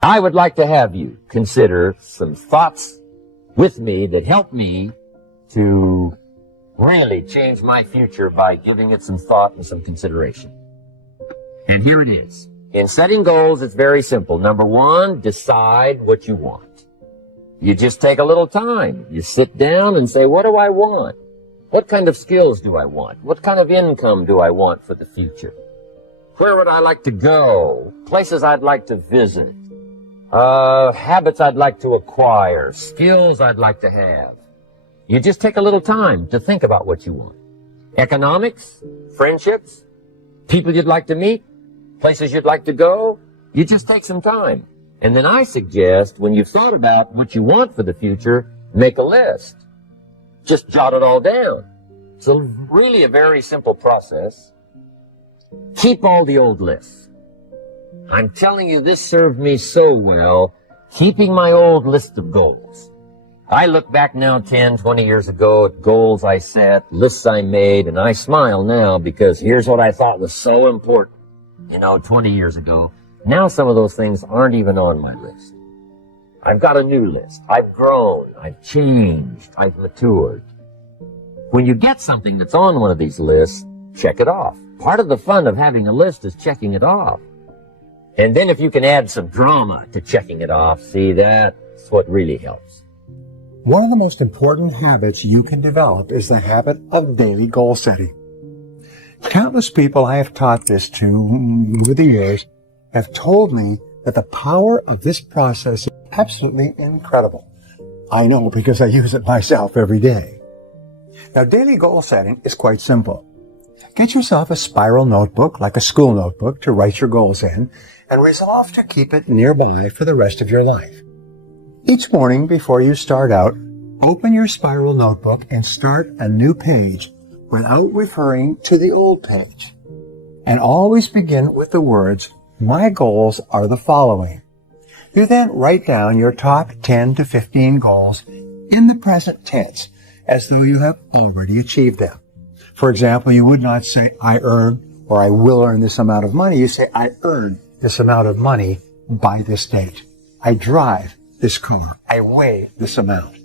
I would like to have you consider some thoughts with me that help me to really change my future by giving it some thought and some consideration. And here it is. In setting goals, it's very simple. Number one, decide what you want. You just take a little time. You sit down and say, what do I want? What kind of skills do I want? What kind of income do I want for the future? Where would I like to go? Places I'd like to visit. Habits I'd like to acquire. Skills I'd like to have. You just take a little time to think about what you want. Economics, friendships, people you'd like to meet, places you'd like to go. You just take some time. And then I suggest, when you've thought about what you want for the future, make a list. Just jot it all down. It's really a very simple process. Keep all the old lists. I'm telling you, this served me so well, keeping my old list of goals. I look back now 10, 20 years ago at goals I set, lists I made, and I smile now because here's what I thought was so important, 20 years ago. Now some of those things aren't even on my list. I've got a new list. I've grown. I've changed. I've matured. When you get something that's on one of these lists, check it off. Part of the fun of having a list is checking it off. And then if you can add some drama to checking it off, see, that's what really helps. One of the most important habits you can develop is the habit of daily goal setting. Countless people I have taught this to over the years have told me that the power of this process is absolutely incredible. I know because I use it myself every day. Now, daily goal setting is quite simple. Get yourself a spiral notebook, like a school notebook, to write your goals in, and resolve to keep it nearby for the rest of your life. Each morning before you start out, open your spiral notebook and start a new page without referring to the old page. And always begin with the words, "My goals are the following." You then write down your top 10 to 15 goals in the present tense, as though you have already achieved them. For example, you would not say, "I earn," or "I will earn this amount of money." You say, "I earn this amount of money by this date. I drive this car. I weigh this amount,"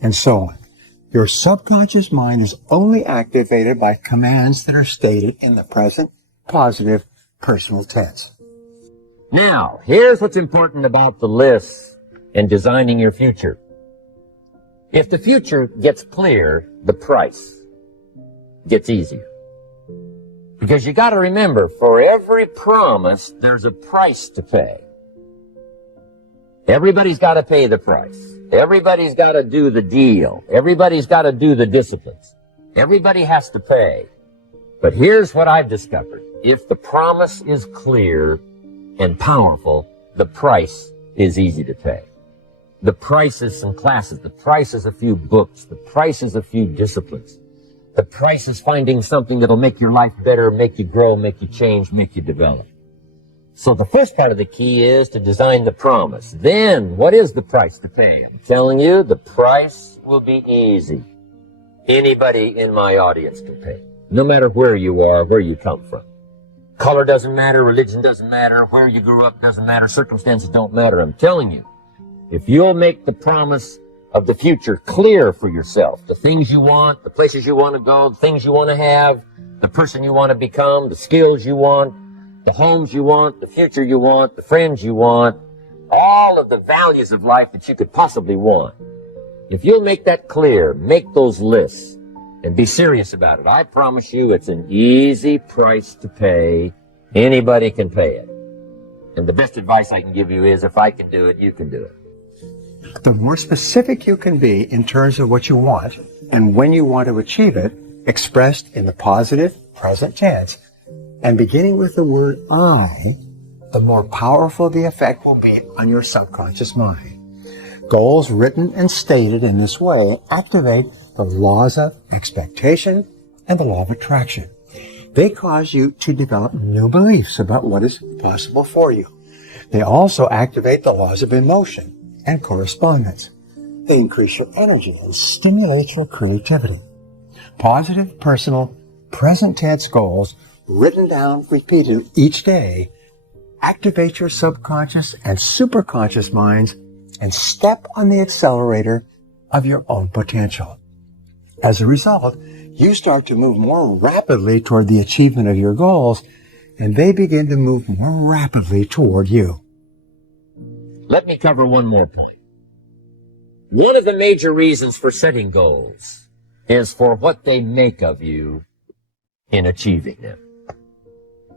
and so on. Your subconscious mind is only activated by commands that are stated in the present, positive, personal tense. Now, here's what's important about the lists and designing your future. If the future gets clear, the price gets easier. Because you got to remember, for every promise, there's a price to pay. Everybody's got to pay the price. Everybody's got to do the deal. Everybody's got to do the disciplines. Everybody has to pay. But here's what I've discovered. If the promise is clear and powerful, the price is easy to pay. The price is some classes. The price is a few books. The price is a few disciplines. The price is finding something that'll make your life better, make you grow, make you change, make you develop. So the first part of the key is to design the promise. Then, what is the price to pay? I'm telling you, the price will be easy. Anybody in my audience can pay, no matter where you are, where you come from. Color doesn't matter, religion doesn't matter, where you grew up doesn't matter, circumstances don't matter. I'm telling you, if you'll make the promise of the future clear for yourself, the things you want, the places you want to go, the things you want to have, the person you want to become, the skills you want, the homes you want, the future you want, the friends you want, all of the values of life that you could possibly want. If you'll make that clear, make those lists, and be serious about it, I promise you it's an easy price to pay. Anybody can pay it. And the best advice I can give you is, if I can do it, you can do it. The more specific you can be in terms of what you want and when you want to achieve it, expressed in the positive present tense, and beginning with the word "I," the more powerful the effect will be on your subconscious mind. Goals written and stated in this way activate the laws of expectation and the law of attraction. They cause you to develop new beliefs about what is possible for you. They also activate the laws of emotion and correspondence. They increase your energy and stimulate your creativity. Positive, personal, present tense goals written down, repeated each day, activate your subconscious and superconscious minds and step on the accelerator of your own potential. As a result, you start to move more rapidly toward the achievement of your goals, and they begin to move more rapidly toward you. Let me cover one more point. One of the major reasons for setting goals is for what they make of you in achieving them.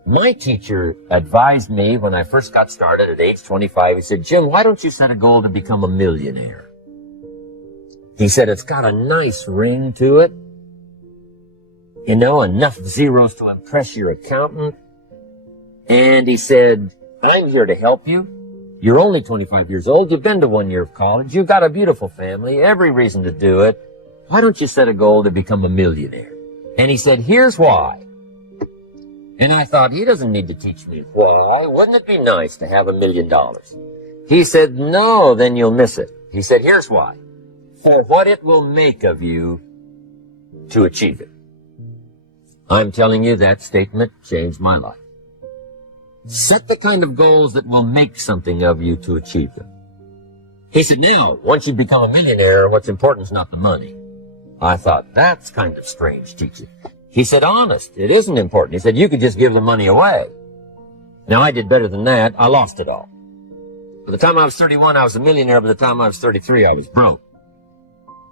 My teacher advised me when I first got started at age 25, he said, "Jim, why don't you set a goal to become a millionaire?" He said, "It's got a nice ring to it. You know, enough zeros to impress your accountant." And he said, "I'm here to help you. You're only 25 years old. You've been to 1 year of college. You've got a beautiful family, every reason to do it. Why don't you set a goal to become a millionaire?" And he said, "Here's why." And I thought, he doesn't need to teach me why. Wouldn't it be nice to have $1 million? He said, "No, then you'll miss it." He said, "Here's why. For what it will make of you to achieve it." I'm telling you, that statement changed my life. Set the kind of goals that will make something of you to achieve them. He said, "Now, once you become a millionaire, what's important is not the money." I thought, that's kind of strange teaching. He said, "Honest, it isn't important." He said, "You could just give the money away." Now, I did better than that. I lost it all. By the time I was 31, I was a millionaire. By the time I was 33, I was broke.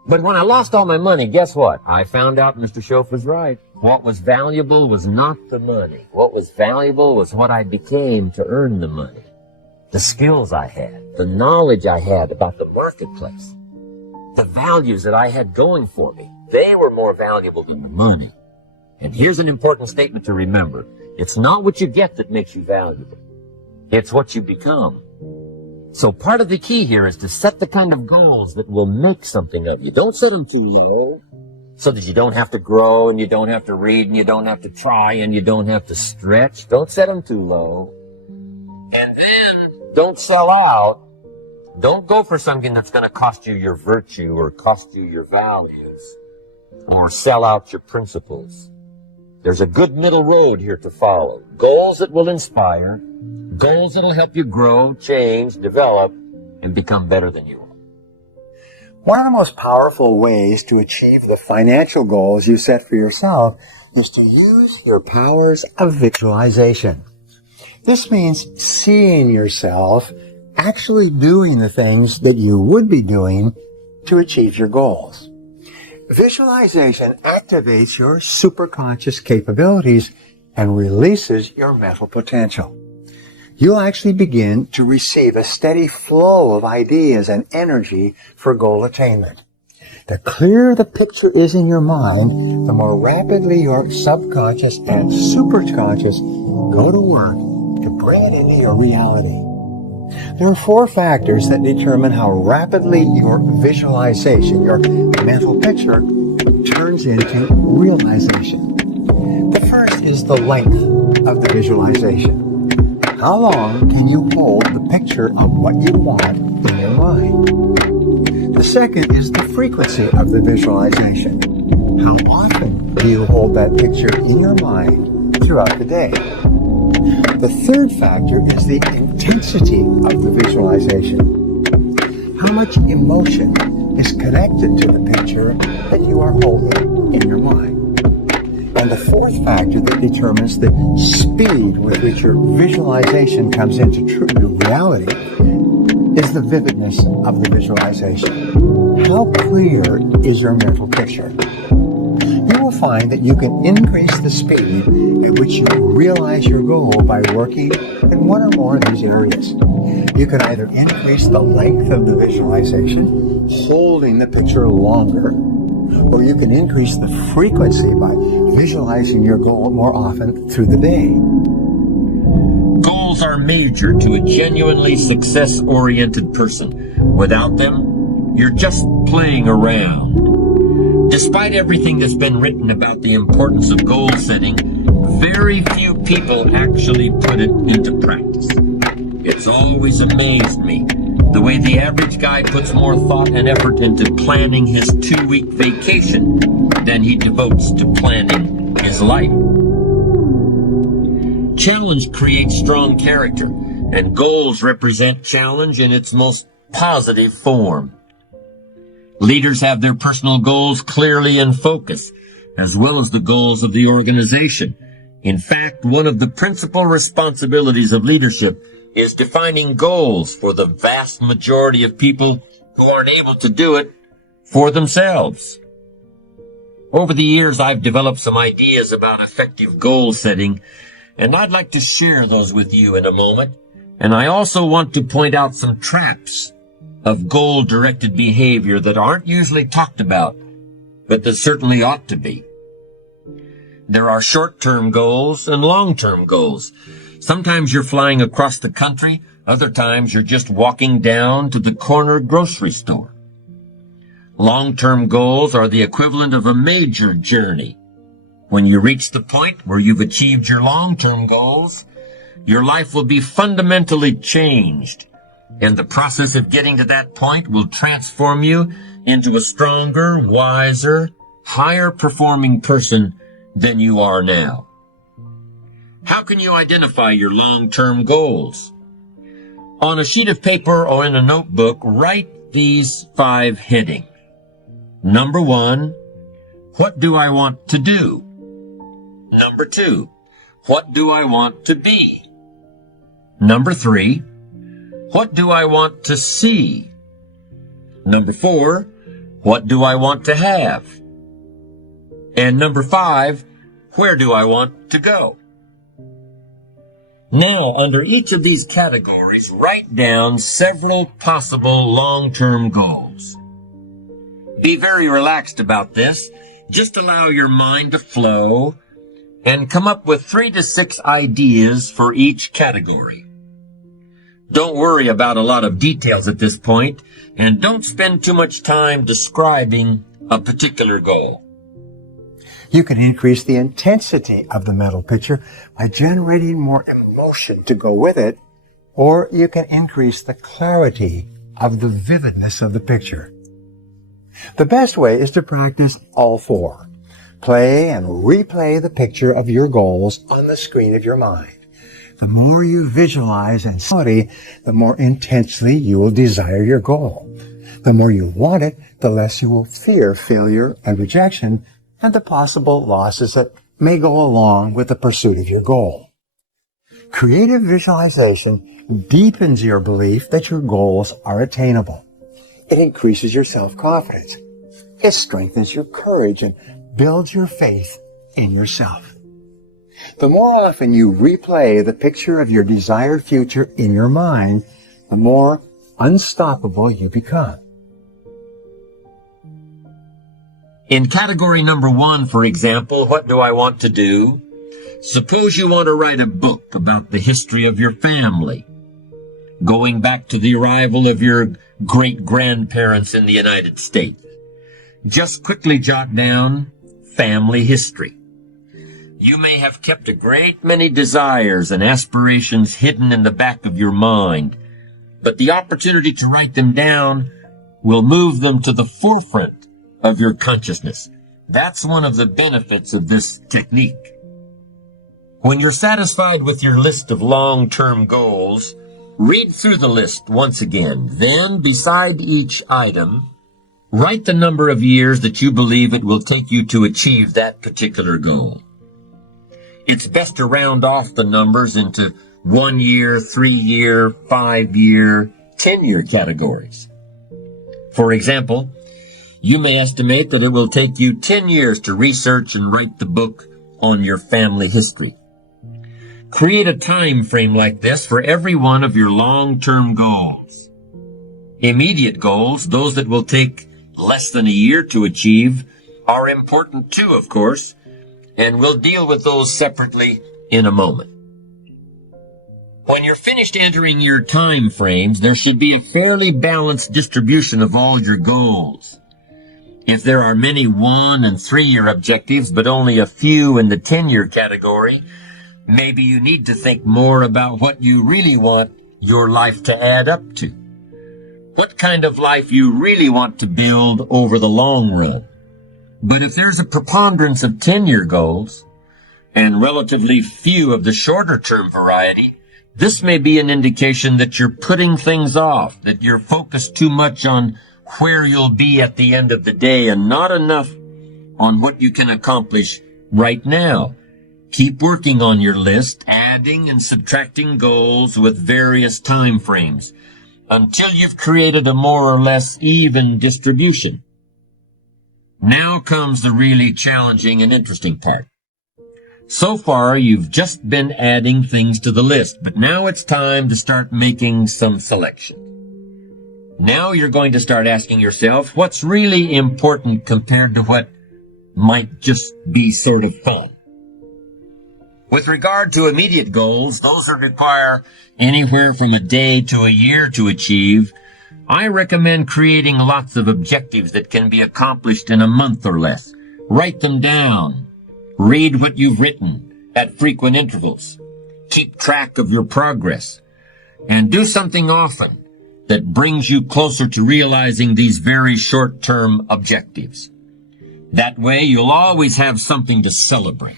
But when I lost all my money, guess what? I found out Mr. Schoaf was right. What was valuable was not the money. What was valuable was what I became to earn the money. The skills I had, the knowledge I had about the marketplace, the values that I had going for me. They were more valuable than the money. And here's an important statement to remember. It's not what you get that makes you valuable. It's what you become. So part of the key here is to set the kind of goals that will make something of you. Don't set them too low so that you don't have to grow and you don't have to read and you don't have to try and you don't have to stretch. Don't set them too low. And then don't sell out. Don't go for something that's going to cost you your virtue or cost you your values or sell out your principles. There's a good middle road here to follow. Goals that will inspire, goals that will help you grow, change, develop, and become better than you are. One of the most powerful ways to achieve the financial goals you set for yourself is to use your powers of visualization. This means seeing yourself actually doing the things that you would be doing to achieve your goals. Visualization activates your superconscious capabilities and releases your mental potential. You'll actually begin to receive a steady flow of ideas and energy for goal attainment. The clearer the picture is in your mind, the more rapidly your subconscious and superconscious go to work to bring it into your reality. There are 4 factors that determine how rapidly your visualization, your mental picture, turns into realization. The first is the length of the visualization. How long can you hold the picture of what you want in your mind? The second is the frequency of the visualization. How often do you hold that picture in your mind throughout the day? The third factor is the intensity of the visualization. How much emotion is connected to the picture that you are holding in your mind? And the fourth factor that determines the speed with which your visualization comes into true reality is the vividness of the visualization. How clear is your mental picture? You will find that you can increase the speed at which you realize your goal by working in one or more of these areas. You can either increase the length of the visualization, holding the picture longer, or you can increase the frequency by visualizing your goal more often through the day. Goals are major to a genuinely success-oriented person. Without them, you're just playing around. Despite everything that's been written about the importance of goal setting, very few people actually put it into practice. It's always amazed me the way the average guy puts more thought and effort into planning his 2-week vacation than he devotes to planning his life. Challenge creates strong character, and goals represent challenge in its most positive form. Leaders have their personal goals clearly in focus, as well as the goals of the organization. In fact, one of the principal responsibilities of leadership is defining goals for the vast majority of people who aren't able to do it for themselves. Over the years, I've developed some ideas about effective goal setting, and I'd like to share those with you in a moment. And I also want to point out some traps of goal-directed behavior that aren't usually talked about, but that certainly ought to be. There are short-term goals and long-term goals. Sometimes you're flying across the country. Other times you're just walking down to the corner grocery store. Long-term goals are the equivalent of a major journey. When you reach the point where you've achieved your long-term goals, your life will be fundamentally changed, and the process of getting to that point will transform you into a stronger, wiser, higher-performing person than you are now. How can you identify your long-term goals? On a sheet of paper or in a notebook, write these 5 headings. Number 1, what do I want to do? Number 2, what do I want to be? Number 3, what do I want to see? Number 4, what do I want to have? And number 5, where do I want to go? Now, under each of these categories, write down several possible long-term goals. Be very relaxed about this. Just allow your mind to flow and come up with 3 to 6 ideas for each category. Don't worry about a lot of details at this point, and don't spend too much time describing a particular goal. You can increase the intensity of the mental picture by generating more emotion to go with it, or you can increase the clarity of the vividness of the picture. The best way is to practice all 4. Play and replay the picture of your goals on the screen of your mind. The more you visualize and see, the more intensely you will desire your goal. The more you want it, the less you will fear failure and rejection and the possible losses that may go along with the pursuit of your goal. Creative visualization deepens your belief that your goals are attainable. It increases your self-confidence. It strengthens your courage and builds your faith in yourself. The more often you replay the picture of your desired future in your mind, the more unstoppable you become. In category number 1, for example, what do I want to do? Suppose you want to write a book about the history of your family, going back to the arrival of your great-grandparents in the United States. Just quickly jot down family history. You may have kept a great many desires and aspirations hidden in the back of your mind, but the opportunity to write them down will move them to the forefront of your consciousness. That's one of the benefits of this technique. When you're satisfied with your list of long-term goals, read through the list once again. Then, beside each item, write the number of years that you believe it will take you to achieve that particular goal. It's best to round off the numbers into 1 year, 3 year, 5 year, 10-year categories. For example, you may estimate that it will take you 10 years to research and write the book on your family history. Create a time frame like this for every one of your long-term goals. Immediate goals, those that will take less than a year to achieve, are important too, of course, and we'll deal with those separately in a moment. When you're finished entering your time frames, there should be a fairly balanced distribution of all your goals. If there are many 1- and 3-year objectives, but only a few in the 10-year category, maybe you need to think more about what you really want your life to add up to. What kind of life you really want to build over the long run. But if there's a preponderance of 10-year goals, and relatively few of the shorter term variety, this may be an indication that you're putting things off, that you're focused too much on where you'll be at the end of the day and not enough on what you can accomplish right now. Keep working on your list, adding and subtracting goals with various time frames until you've created a more or less even distribution. Now comes the really challenging and interesting part. So far, you've just been adding things to the list, but now it's time to start making some selections. Now you're going to start asking yourself, what's really important compared to what might just be sort of fun? With regard to immediate goals, those that require anywhere from a day to a year to achieve, I recommend creating lots of objectives that can be accomplished in a month or less. Write them down. Read what you've written at frequent intervals. Keep track of your progress. And do something often that brings you closer to realizing these very short-term objectives. That way, you'll always have something to celebrate.